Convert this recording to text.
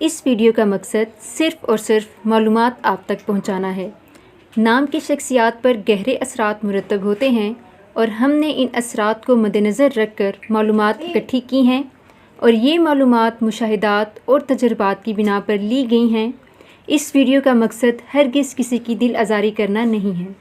इस वीडियो का मकसद सिर्फ़ और सिर्फ मालूमात आप तक पहुंचाना है। नाम की शख्सियात पर गहरे असरात मुरतब होते हैं और हमने इन असरात को मद्देनज़र रख कर मालूमात इकट्ठी की हैं और ये मालूमात मुशाहिदात और तजुर्बात की बिना पर ली गई हैं। इस वीडियो का मकसद हरगिज़ किसी की दिल आज़ारी करना नहीं है।